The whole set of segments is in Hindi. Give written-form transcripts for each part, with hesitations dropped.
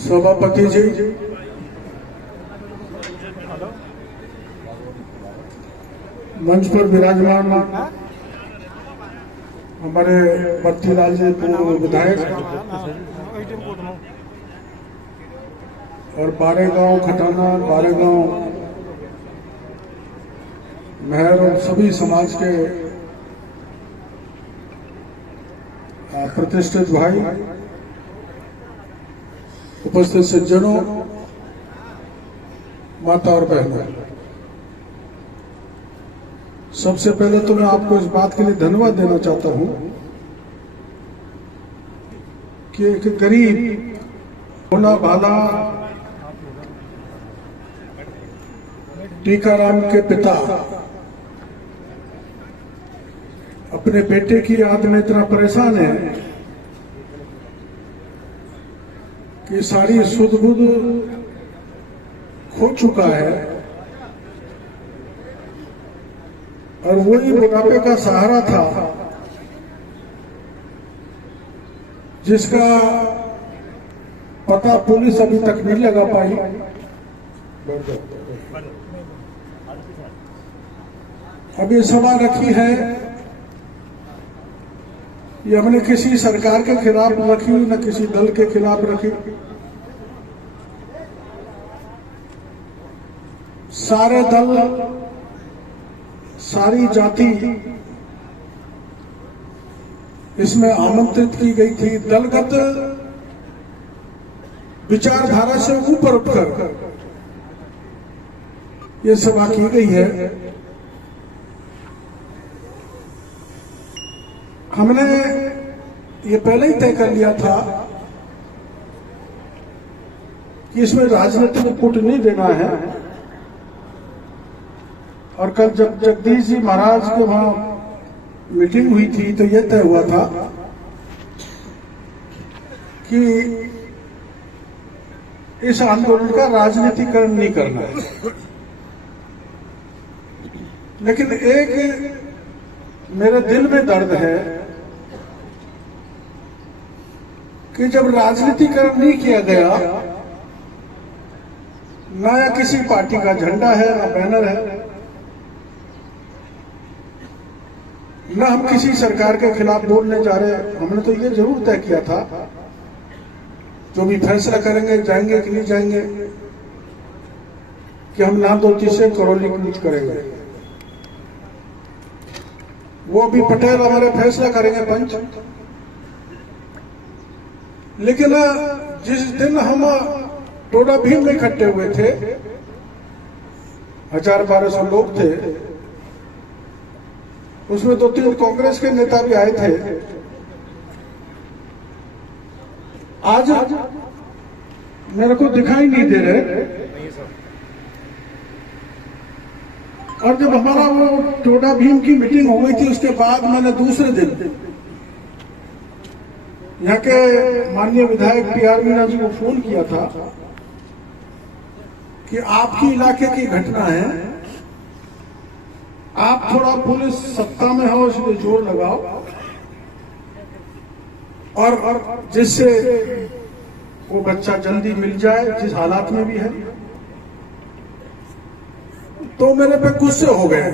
सभापति जी, मंच पर विराजमान हमारे बत्तीलाल जी पूर्व विधायक और बारेगांव खटाना, बारेगांव महर और सभी समाज के प्रतिष्ठित भाई, उपस्थित सज्जनों, माता और बहनों, सबसे पहले तो मैं आपको इस बात के लिए धन्यवाद देना चाहता हूं कि एक गरीब भोला भाला टीकाराम के पिता अपने बेटे की याद में इतना परेशान है कि सारी सुध बुध खो चुका है और वही बुढ़ापे का सहारा था जिसका पता पुलिस अभी तक नहीं लगा पाई। अब ये सभा रखी है, ये हमने किसी सरकार के खिलाफ रखी, न किसी दल के खिलाफ रखी। सारे दल, सारी जाति इसमें आमंत्रित की गई थी। दलगत विचारधारा से ऊपर उठकर ये सभा की गई है। हमने ये पहले ही तय कर लिया था कि इसमें राजनीतिक पुट नहीं देना है, और कल जब जगदीश जी महाराज के वहां मीटिंग हुई थी तो यह तय हुआ था कि इस आंदोलन का राजनीतिकरण नहीं करना है। लेकिन एक मेरे दिल में दर्द है कि जब राजनीतिकरण नहीं किया गया, ना या किसी पार्टी का झंडा है, ना बैनर है, ना हम किसी सरकार के खिलाफ बोलने जा रहे हैं। हमने तो ये जरूर तय किया था जो भी फैसला करेंगे, जाएंगे कि नहीं जाएंगे, कि हम नादौती से करौली कूच करेंगे। वो भी पटेल हमारे फैसला करेंगे पंच। लेकिन जिस दिन हम टोडा भीम में इकट्ठे हुए थे, 1000-1200 लोग थे, उसमें 2-3 कांग्रेस के नेता भी आए थे। आज मेरे को दिखाई नहीं दे रहे। और जब हमारा वो टोडा भीम की मीटिंग हो गई थी, उसके बाद मैंने दूसरे दिन यहाँ के माननीय विधायक PR मीणा जी को फोन किया था कि आपकी इलाके की घटना है, आप थोड़ा पुलिस सत्ता में हो इसलिए जोर लगाओ, और जिससे वो बच्चा जल्दी मिल जाए जिस हालात में भी है। तो मेरे पे गुस्से हो गए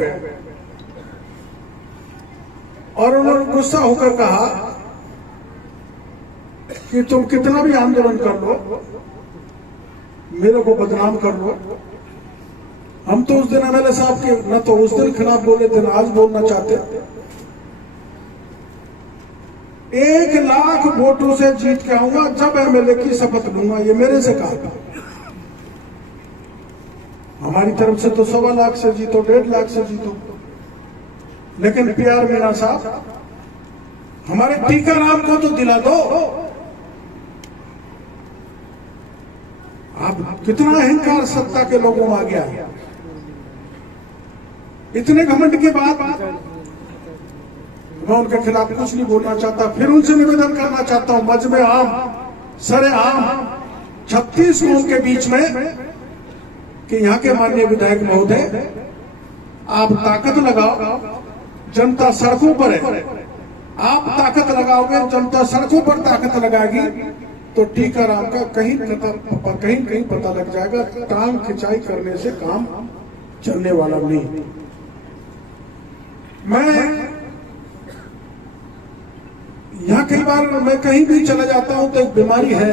और उन्होंने गुस्सा होकर कहा कि तुम कितना भी आंदोलन कर लो, मेरे को बदनाम कर लो। हम तो उस दिन MLA साहब के न तो उस दिन खिलाफ बोले थे, न आज बोलना चाहते। 1 लाख वोटों से जीत के आऊंगा जब MLA की शपथ लूंगा, ये मेरे से कहा था। हमारी तरफ से तो 1.25 लाख से जीतो, 1.5 लाख से जीतो, लेकिन PR मीणा साहब हमारे टीकाराम को तो दिला दो। आप कितना अहंकार सत्ता के लोगों में आ गया। इतने घमंड के बाद मैं उनके खिलाफ कुछ नहीं बोलना चाहता। फिर उनसे निवेदन करना चाहता हूं, मजमे आम, सरे आम 36 कौम के बीच में, कि यहाँ के माननीय विधायक महोदय, आप ताकत लगाओ, जनता सड़कों पर है। आप ताकत लगाओगे, जनता सड़कों पर ताकत लगाएगी, तो टीकाराम का कहीं कहीं पता लग जाएगा। टांग खिंचाई करने से काम चलने वाला नहीं। मैं यहां कई बार मैं कहीं भी चला जाता हूं तो एक बीमारी है,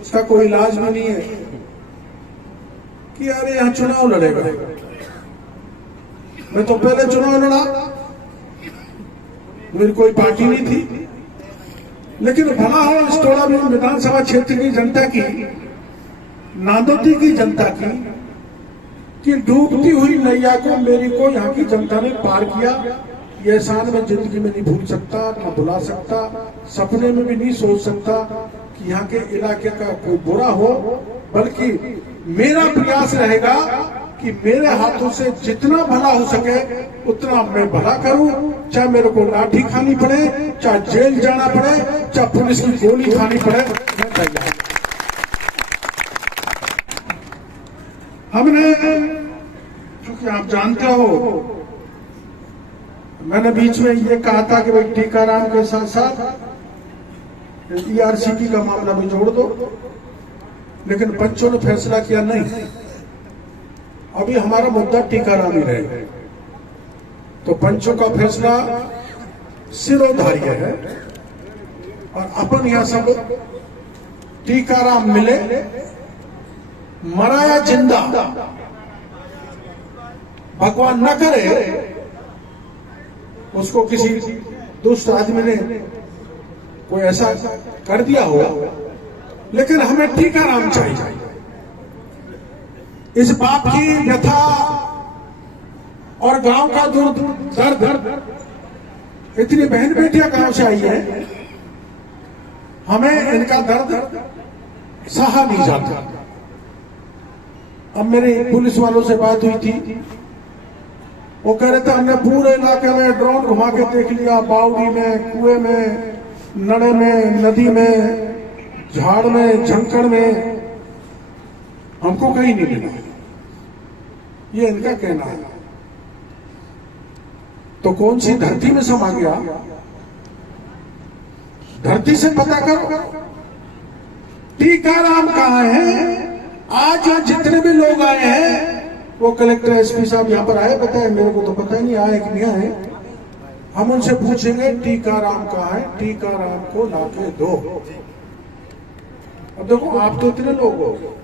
उसका कोई इलाज भी नहीं है कि यार यहां चुनाव लड़ेगा। मैं तो पहले चुनाव लड़ा, मेरी कोई पार्टी नहीं थी, लेकिन भला हो इस टोला में विधानसभा क्षेत्र की जनता की, नांदोती की जनता की, कि डूबती हुई नैया को मेरी को यहाँ की जनता ने पार किया। ये एहसान मैं जिंदगी में नहीं भूल सकता, न भुला सकता, सपने में भी नहीं सोच सकता कि यहाँ के इलाके का कोई बुरा हो। बल्कि मेरा प्रयास रहेगा कि मेरे हाथों से जितना भला हो सके उतना मैं भला करूं, चाहे मेरे को लाठी खानी पड़े, चाहे जेल जाना पड़े, चाहे पुलिस की गोली खानी पड़े, मैं तैयार। हमने, क्योंकि आप जानते हो, मैंने बीच में ये कहा था कि भाई टीकाराम के साथ साथ ईआरसीपी का मामला भी जोड़ दो, लेकिन पंचों ने फैसला किया नहीं, अभी हमारा मुद्दा टीकाराम ही रहे। तो पंचों का फैसला सिरोधार्य है और अपन यहां सब टीकाराम मिले, मराया जिंदा, भगवान न करे उसको किसी दुष्ट आदमी ने कोई ऐसा कर दिया हो, लेकिन हमें टीकाराम चाहिए। इस बाप की व्यथा और गांव का दर्द, इतनी बहन बेटियां गांव से आई है, हमें इनका दर्द सहा नहीं जाता। अब मेरी पुलिस वालों से बात हुई थी, वो कह रहे थे हमने पूरे इलाके में ड्रोन घुमा के देख लिया, बावड़ी में, कुएं में, नड़े में, नदी में, झाड़ में, झंकड़ में, हमको कहीं नहीं मिला। ये इनका कहना है। तो कौन सी धरती में समा गया? धरती से पता करो टीकाराम कहां है। आज यहाँ जितने भी लोग आए हैं, वो कलेक्टर एसपी साहब यहाँ पर आए, बताए, मेरे को तो पता ही नहीं आए कि नहीं आए। हम उनसे पूछेंगे टीकाराम कहां है, टीकाराम को लाके दो। अब देखो, आप तो इतने लोग हो,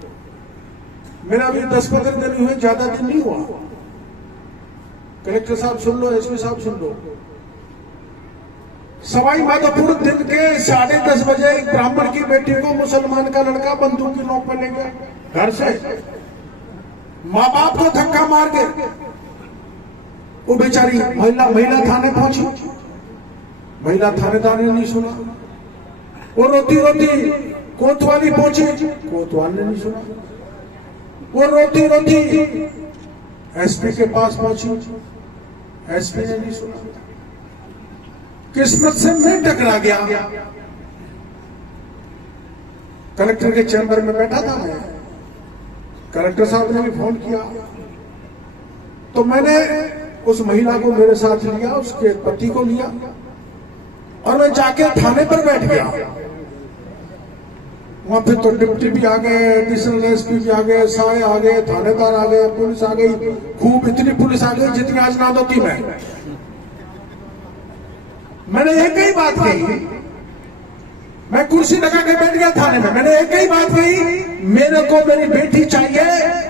मेरा अभी 10-15 दिन हुए, ज्यादा दिन नहीं हुआ। कलेक्टर साहब सुन लो, एसपी साहब सुन लो, सवाई माधोपुर दिन के 10:30 बजे एक ब्राह्मण की बेटी को मुसलमान का लड़का बंदूक की नोक पर ले गया घर से, माँ बाप को धक्का मार के। वो बेचारी महिला थाने पहुंची, महिला थानेदार ने नहीं सुना। वो रोती रोती कोतवाली पहुंची, कोतवाल ने नहीं सुना। वो रोती रोती एसपी के पास पहुंची, एसपी ने नहीं सुना। किस्मत से मैं टकरा गया। कलेक्टर के चैम्बर में बैठा था मैं, कलेक्टर साहब ने भी फोन किया, तो मैंने उस महिला को मेरे साथ लिया, उसके पति को लिया, और मैं जाके थाने पर बैठ गया। वहां फिर तो डिप्टी भी आ गए, एडिशनल एसपी भी आ गए, साए आ गए, थानेदार आ गए, पुलिस आ गई, खूब इतनी पुलिस आ गई जितनी आज नांदोती में। मैंने एक ही बात कही, मैं कुर्सी लगा के बैठ गया थाने में, मैंने एक ही बात कही, मेरे को मेरी बेटी चाहिए,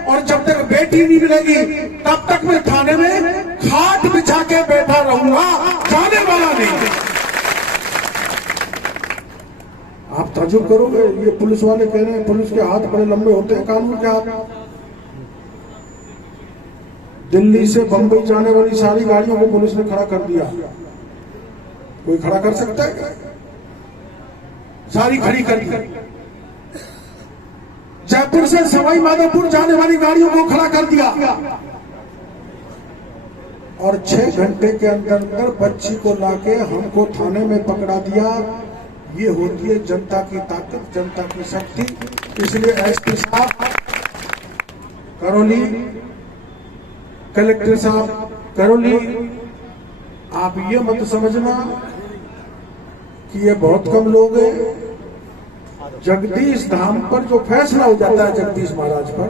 और जब तक बेटी नहीं मिलेगी तब तक मैं थाने में खाट बिछा के बैठा रहूंगा, जाने वाला नहीं। आप ताजुब करोगे, ये पुलिस वाले कह रहे हैं पुलिस के हाथ बड़े लंबे होते हैं, कानून के हाथ। दिल्ली से बंबई जाने वाली सारी गाड़ियों को पुलिस ने खड़ा कर दिया। कोई खड़ा कर सकता है? सारी खड़ी कर दी। जयपुर से सवाई माधोपुर जाने वाली गाड़ियों को खड़ा कर दिया, और 6 घंटे के अंदर अंदर बच्ची को लाके हमको थाने में पकड़ा दिया। ये होती है जनता की ताकत, जनता की शक्ति। इसलिए एसपी साहब करौली, कलेक्टर साहब करौली, आप ये मत समझना कि ये बहुत कम लोग हैं, जगदीश धाम पर जो फैसला हो जाता है जगदीश महाराज पर,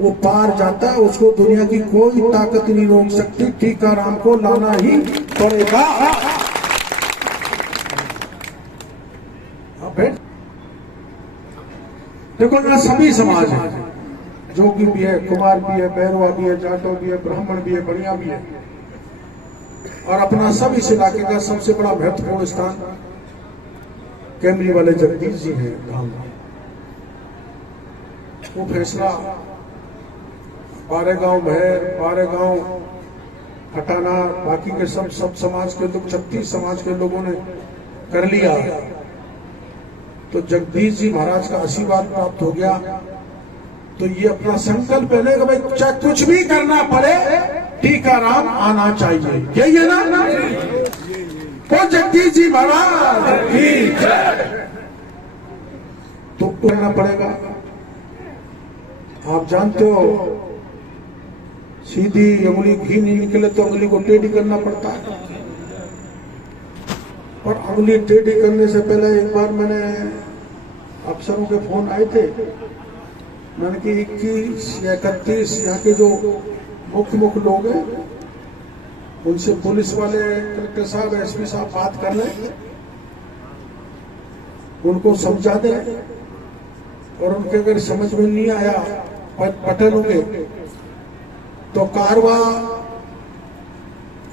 वो पार जाता है, उसको दुनिया की कोई ताकत नहीं रोक सकती। टीकाराम को लाना ही पड़ेगा। देखो यहाँ सभी समाज है, जोगी भी है, कुमार भी है, बैरवा भी है, जाटव भी है, ब्राह्मण भी है, बढ़िया भी है, और अपना सब इस इलाके का सबसे बड़ा महत्वपूर्ण स्थान कैमरी वाले जगदीश जी है धाम। वो फैसला पारेगांव महर, पारेगांव हटाना, बाकी के सब समाज के लोग, 36 समाज के लोगों ने कर लिया। तो जगदीश जी महाराज का आशीर्वाद प्राप्त हो गया। तो ये अपना संकल्प ले कि भाई चाहे कुछ भी करना पड़े, टीकाराम आना चाहिए। यही है ना? तो जगदीश जी महाराज की जय। तो करना पड़ेगा। आप जानते हो, सीधी उंगली घी नहीं निकले तो उंगली को टेढ़ी करना पड़ता है। और उंगली टेढ़ी करने से पहले एक बार मैंने अफसरों के फोन आए थे, मैंने कि 21 या 31 यहाँ के जो मुख्य लोग हैं उनसे पुलिस वाले, कलेक्टर साहब, एसपी साहब बात कर लें, उनको समझा दें, और उनके अगर समझ में नहीं आया पटल होंगे तो कारवा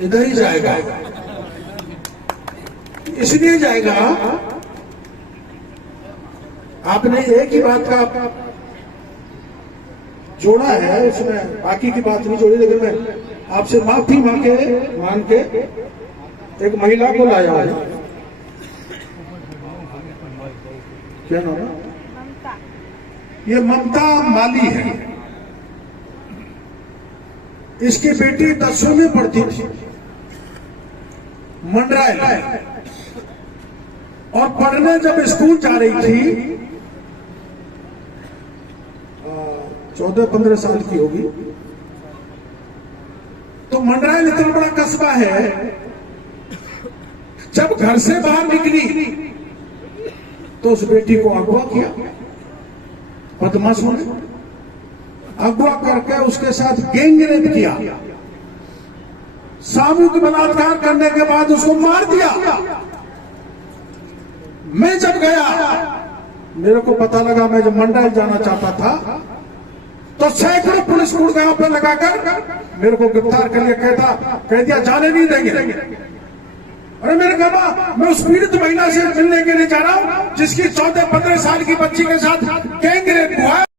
इधर ही जाएगा। इसलिए जाएगा, आपने एक ही बात का जोड़ा है, उसमें बाकी की बात नहीं जोड़ी, लेकिन मैं आपसे माफी मान के एक महिला को लाया हूं। क्या नाम है? ये ममता माली है। इसकी बेटी 10वीं में पढ़ती थी मंडरायल, और पढ़ने जब स्कूल जा रही थी, 14-15 साल की होगी, तो मंडरायल इतना बड़ा कस्बा है, जब घर से बाहर निकली तो उस बेटी को अगवा किया बदमाशों ने, अगवा करके उसके साथ गैंग रेप किया, सामूहिक बलात्कार करने के बाद उसको मार दिया। मैं जब गया, मेरे को पता लगा, मैं जब मंडरायल जाना चाहता था तो सैकड़ों पुलिस गुड़गांव पे लगाकर मेरे को गिरफ्तार कर लिया, कह दिया जाने नहीं देंगे। अरे मैंने कहा, मैं उस पीड़ित महिला से मिलने के लिए जा रहा हूं जिसकी 14-15 साल की बच्ची के साथ गैंग रेप हुआ।